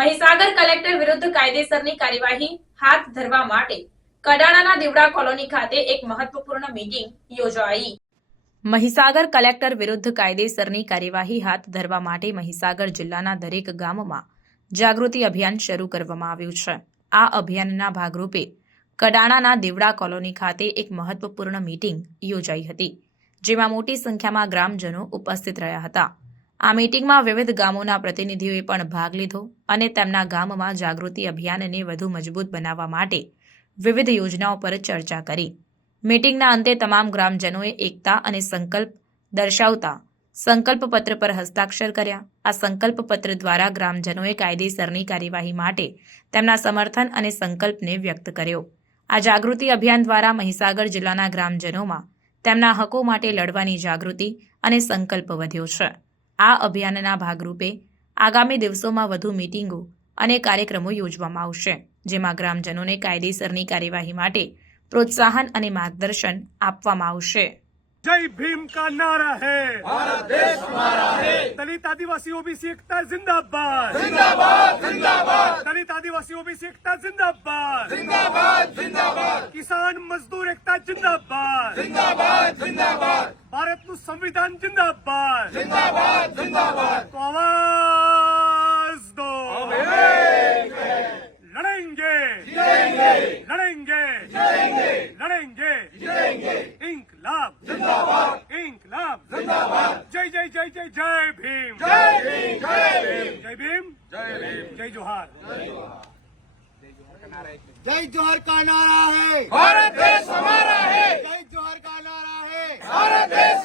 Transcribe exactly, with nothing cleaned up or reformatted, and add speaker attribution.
Speaker 1: Mahisagar collector વિરુદ્ધ કાયદેસરની કાર્યવાહી હાથ ધરવા માટે કડાણાના દીવડા કોલોની ખાતે એક મહત્વપૂર્ણ મીટિંગ યોજાઈ। મહીસાગર કલેક્ટર વિરુદ્ધ કાયદેસરની કાર્યવાહી હાથ ધરવા માટે મહીસાગર જિલ્લાના દરેક ગામમાં જાગૃતિ અભિયાન શરૂ કરવામાં આવ્યું છે। આ અભિયાનના ભાગરૂપે કડાણાના દીવડા કોલોની ખાતે એક મહત્વપૂર્ણ મીટિંગ યોજાઈ હતી, જેમાં મોટી સંખ્યામાં ગ્રામજનો ઉપસ્થિત રહ્યા હતા। આ મીટિંગમાં વિવિધ ગામોના પ્રતિનિધિઓએ પણ ભાગ લીધો અને તેમના ગામમાં જાગૃતિ અભિયાનને વધુ મજબૂત બનાવવા માટે વિવિધ યોજનાઓ પર ચર્ચા કરી। મીટિંગના અંતે તમામ ગ્રામજનોએ એકતા અને સંકલ્પ દર્શાવતા સંકલ્પ પત્ર પર હસ્તાક્ષર કર્યા। આ સંકલ્પ પત્ર દ્વારા ગ્રામજનોએ કાયદેસરની કાર્યવાહી માટે તેમના સમર્થન અને સંકલ્પને વ્યક્ત કર્યો। આ જાગૃતિ અભિયાન દ્વારા મહીસાગર જિલ્લાના ગ્રામજનોમાં તેમના હકો માટે લડવાની જાગૃતિ અને સંકલ્પ વધ્યો છે। આ અભિયાનના ભાગરૂપે આગામી દિવસોમાં વધુ મીટિંગો અને કાર્યક્રમો યોજવામાં આવશે, જેમાં ગ્રામજનોને કાયદેસરની કાર્યવાહી માટે પ્રોત્સાહન અને માર્ગદર્શન આપવામાં આવશે।
Speaker 2: जय भीम का नारा है,
Speaker 3: भारत देश हमारा है।
Speaker 2: दलित आदिवासी ओबीसी एकता जिंदाबाद,
Speaker 3: जिंदाबाद जिंदाबाद
Speaker 2: दलित आदिवासी ओबीसी एकता जिंदाबाद,
Speaker 3: जिंदाबाद जिंदाबाद
Speaker 2: किसान मजदूर एकता जिंदाबाद,
Speaker 3: जिंदाबाद जिंदाबाद
Speaker 2: भारत नु संविधान जिंदाबाद,
Speaker 3: जिंदाबाद जिंदाबाद
Speaker 2: तो आवाज दो, लड़ेंगे
Speaker 3: जिएंगे
Speaker 2: लड़ेंगे
Speaker 3: जिएंगे
Speaker 2: लड़ेंगे
Speaker 3: जिएंगे
Speaker 2: इंकलाब
Speaker 3: जिंदाबाद
Speaker 2: इंकलाब
Speaker 3: जिंदाबाद
Speaker 2: जय जय जय जय जय भीम
Speaker 3: जय भीम जय भीम
Speaker 2: जय भीम
Speaker 3: जय भीम
Speaker 2: जय जोहार।
Speaker 4: जय जोहर का नारा है,
Speaker 3: भारत देश हमारा है।
Speaker 4: जय जोहर का नारा है,
Speaker 3: भारत देश